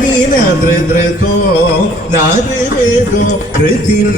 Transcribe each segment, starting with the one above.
നീനോ നാരേതോ കൃതിൽ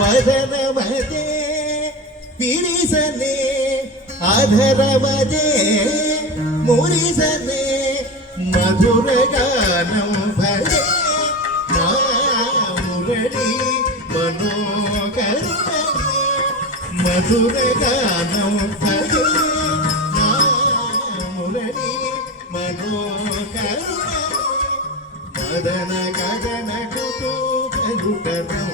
വദനമതേ പിരിസനേ അധരമതേ മുരിസനേ മധുരഗാനം ഭജേ മുരളി മനോകരുണേ മധുരഗാനം ഭജേ മുരളി മനോകരുണേ മദന ഗഗന കുതൂഹലുടരം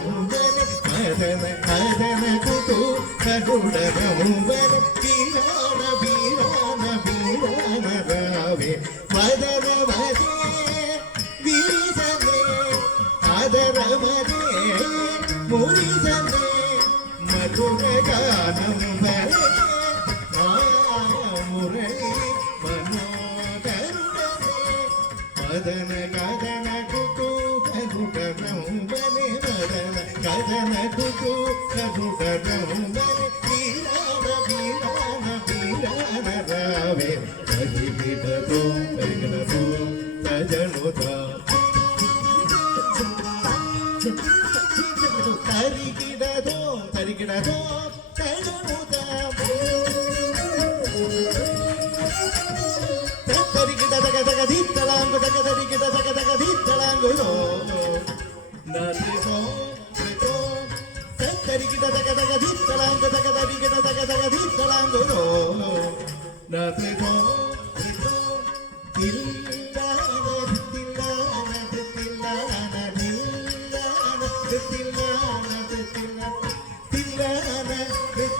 മദന മദന കുതൂഹലുടരം വീരാന വീരാന വീരാന രാവേ മദനമതേ വീരസനേ ആദരമതേ മുരിസനേ മധുരഗാനം ഭരേ മുരളി തരുമനെ വീരാന വീരാന വീരാന രാവേ തരികിടതോ തരികിടതോ തജനുതാ തരികിടതോ തരികിടതോ തജനുതാ തരികിട തക തക ധീത്തളാങ്കു തക തരികിട തക തക ധീത്തളാങ്കു നദിതോ ത്രിതോ തരികിട തക തക ധീത്തളാങ്കു തക തരികിട തക തക ധീത്തളാങ്കു നദിതോ ത്രിതോ തില്ലാന തില്ലാന തില്ലാന തില്ലാന തില്ലാന തില്ലാന തില്ലാന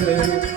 Nadre